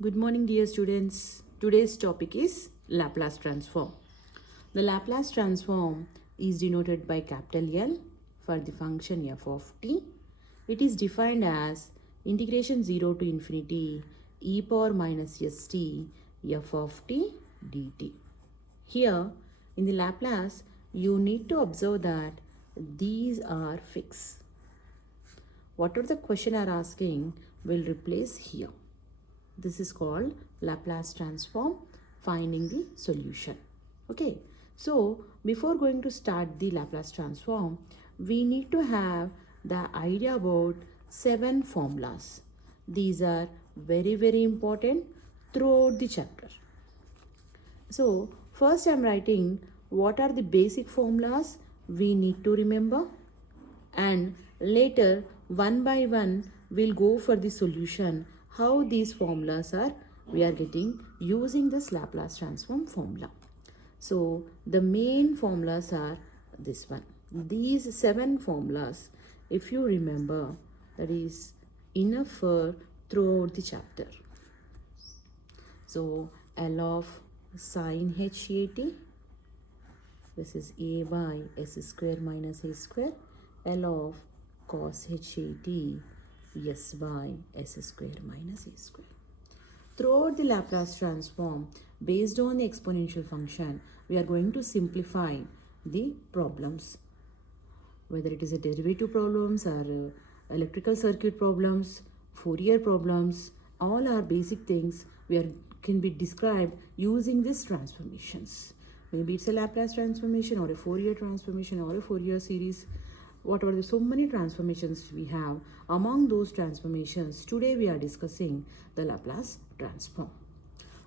Good morning, dear students. Today's topic is Laplace transform. The Laplace transform is denoted by capital L for the function f of t. It is defined as integration 0 to infinity e power minus st f of t dt. Here in the Laplace, you need to observe that these are fixed. Whatever the question are asking will replace here. This is called Laplace transform, finding the solution. Okay, so before going to start the Laplace transform, we need to have the idea about 7 formulas. These are very important throughout the chapter. So first I am writing what are the basic formulas we need to remember, and later one by one we'll go for the solution how these formulas are we are getting using this Laplace transform formula. So the main formulas are this one. These 7 formulas, if you remember, that is enough for throughout the chapter. So L of sin hat, this is a by s square minus a square. L of cos hat, s by s square minus a square. Throughout the Laplace transform, based on the exponential function, we are going to simplify the problems. Whether it is a derivative problems or electrical circuit problems, Fourier problems, all are basic things can be described using these transformations. Maybe it's a Laplace transformation or a Fourier transformation or a Fourier series. Whatever, there's so many transformations we have. Among those transformations, today we are discussing the Laplace transform.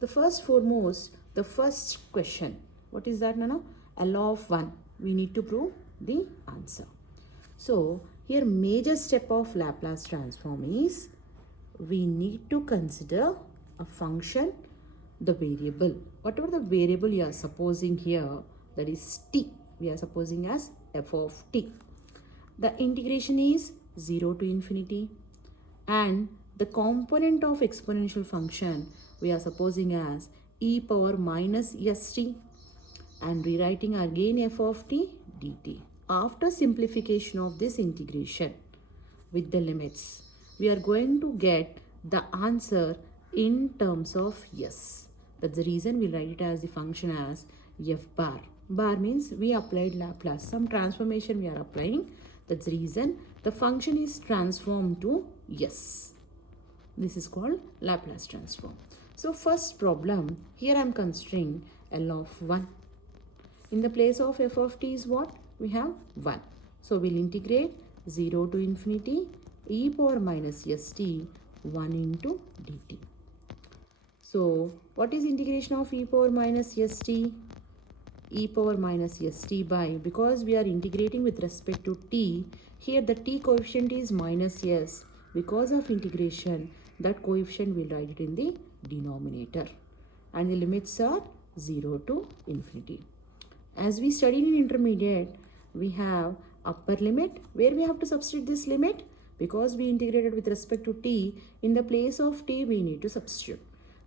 The first question, what is that, Nana? L of 1. We need to prove the answer. So here major step of Laplace transform is we need to consider a function, the variable. Whatever the variable you are supposing here, that is t, we are supposing as f of t. The integration is 0 to infinity, and the component of exponential function we are supposing as e power minus st, and rewriting again f of t dt. After simplification of this integration with the limits, we are going to get the answer in terms of s. That's the reason we write it as the function as f bar. Bar means we applied Laplace, some transformation we are applying. That's the reason the function is transformed to s. This is called Laplace transform. So first problem, here I am considering L of 1. In the place of f of t is what? We have 1. So we'll integrate 0 to infinity e power minus st 1 into dt. So what is integration of e power minus st? E power minus st by, because we are integrating with respect to t, here the t coefficient is minus s. Because of integration, that coefficient will write it in the denominator, and the limits are 0 to infinity. As we studied in intermediate, we have upper limit where we have to substitute this limit. Because we integrated with respect to t, in the place of t we need to substitute.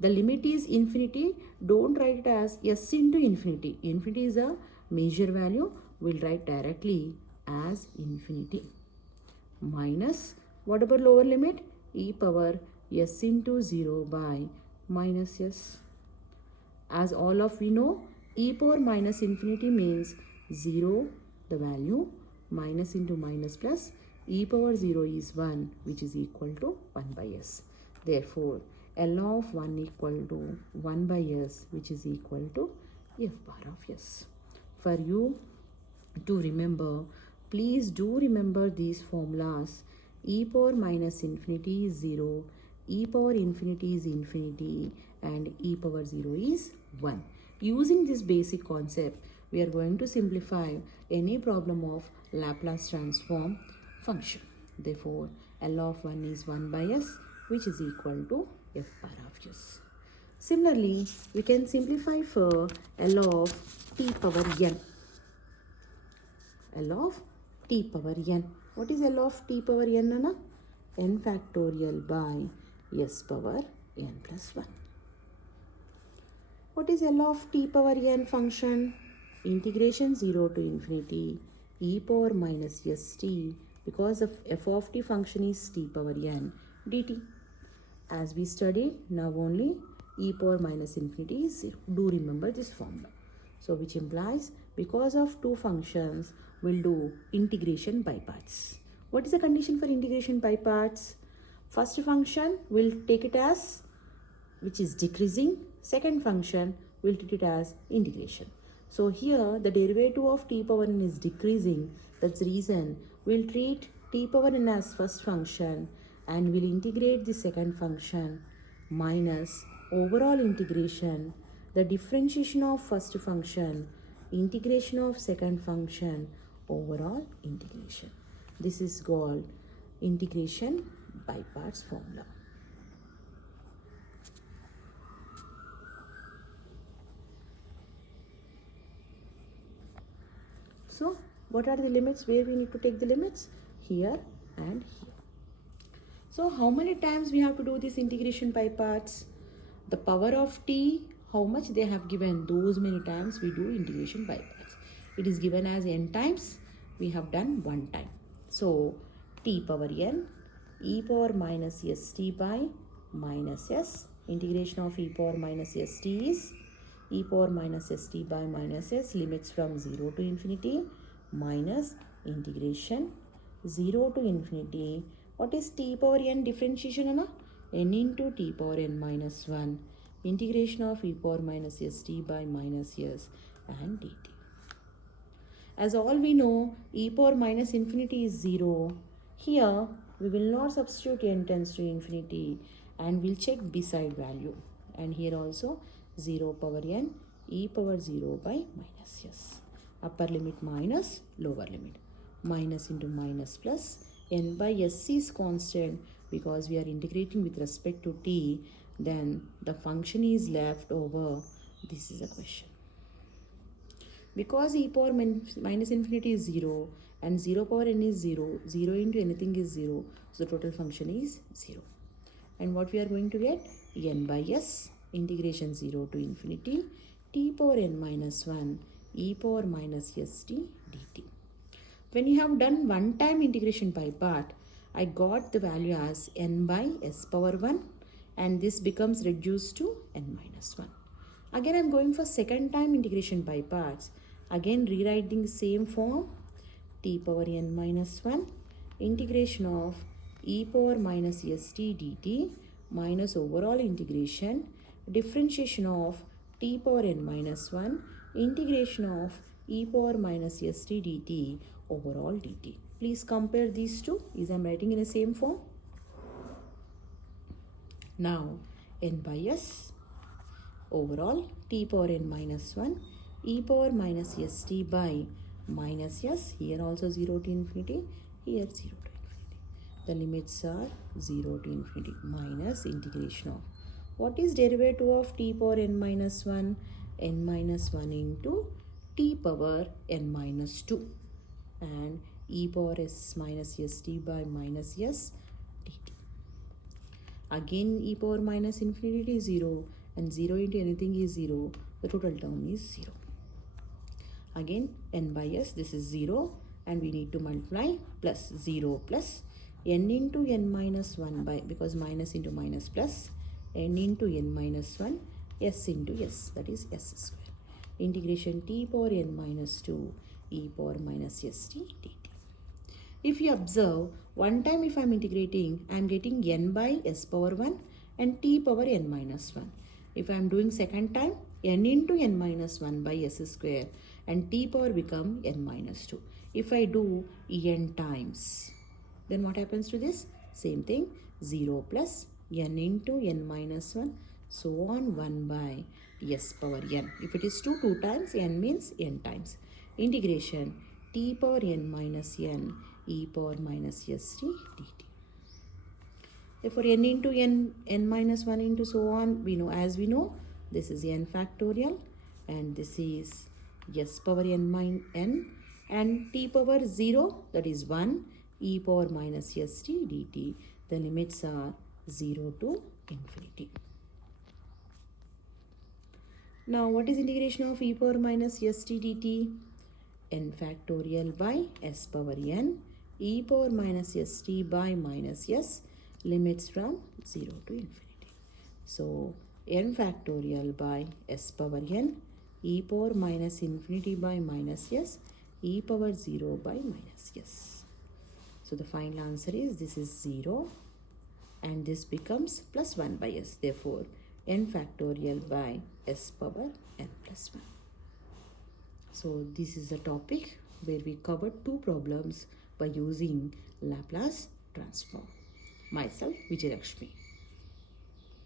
The limit is infinity. Don't write it as s into infinity. Infinity is a major value. We'll write directly as infinity. Minus, whatever lower limit, e power s into 0 by minus s. As all of we know, e power minus infinity means 0, the value, minus into minus plus, e power 0 is 1, which is equal to 1 by s. Therefore, L of 1 equal to 1 by s, which is equal to f bar of s. For you to remember, please do remember these formulas. E power minus infinity is 0, e power infinity is infinity, and e power 0 is 1. Using this basic concept, we are going to simplify any problem of Laplace transform function. Therefore, L of 1 is 1 by s, which is equal to f bar of s. Similarly, we can simplify for L of t power n. L of t power n. What is L of t power n, Nana? N factorial by s power n plus 1. What is L of t power n function? Integration 0 to infinity e power minus st, because of f of t function is t power n dt. As we studied, now only e power minus infinity is 0. Do remember this formula. So which implies because of two functions, we'll do integration by parts. What is the condition for integration by parts? First function, we'll take it as which is decreasing. Second function, we'll treat it as integration. So here the derivative of t power n is decreasing. That's the reason we'll treat t power n as first function and we'll integrate the second function minus overall integration, the differentiation of first function, integration of second function, overall integration. This is called integration by parts formula. So what are the limits where we need to take the limits? Here and here. So how many times we have to do this integration by parts? The power of t, how much they have given, those many times we do integration by parts. It is given as n times, we have done one time. So t power n e power minus st by minus s, integration of e power minus st is e power minus st by minus s, limits from 0 to infinity minus integration 0 to infinity. What is t power n differentiation? N into t power n minus 1, integration of e power minus st by minus s and dt. As all we know, e power minus infinity is 0. Here we will not substitute n tends to infinity and we'll check beside value. And here also 0 power n e power 0 by minus s. Upper limit minus lower limit. Minus into minus plus. N by s is constant because we are integrating with respect to t. Then the function is left over. This is a question. Because e power minus infinity is 0 and 0 power n is 0, 0 into anything is 0. So total function is 0. And what we are going to get? N by s, integration 0 to infinity, t power n minus 1, e power minus st dt. When you have done one time integration by part, I got the value as n by s power 1 and this becomes reduced to n minus 1. Again I am going for second time integration by parts. Again rewriting the same form, t power n minus 1, integration of e power minus st dt minus overall integration, differentiation of t power n minus 1, integration of e power minus st dt overall dt. Please compare these two. Is I am writing in the same form. Now n by s overall t power n minus 1 e power minus st by minus s, here also 0 to infinity, here 0 to infinity. The limits are 0 to infinity minus integration of, what is derivative of t power n minus 1? N minus 1 into t power n minus 2 and e power s minus st by minus s dt. Again e power minus infinity is 0 and 0 into anything is 0. The total term is 0. Again n by s, this is 0 and we need to multiply plus 0 plus n into n minus 1 by, because minus into minus plus, n into n minus 1 s into s, that is s square. Integration t power n minus 2 e power minus st dt. If you observe, one time if I am integrating, I am getting n by s power 1 and t power n minus 1. If I am doing second time, n into n minus 1 by s square and t power become n minus 2. If I do n times, then what happens to this? Same thing, 0 plus n into n minus 1, so on 1 by s power n. If it is 2 times, n means n times. Integration t power n minus n e power minus st dt. Therefore n into n minus 1 into so on, we know, as we know, this is n factorial and this is s power n minus n and t power 0, that is 1, e power minus st dt. The limits are 0 to infinity. Now what is integration of e power minus st dt? N factorial by s power n e power minus st by minus s, limits from 0 to infinity. So n factorial by s power n e power minus infinity by minus s e power 0 by minus s. So the final answer is this is 0 and this becomes plus 1 by s. Therefore n factorial by s power n plus 1. So this is a topic where we covered two problems by using Laplace transform. Myself, Vijay Lakshmi.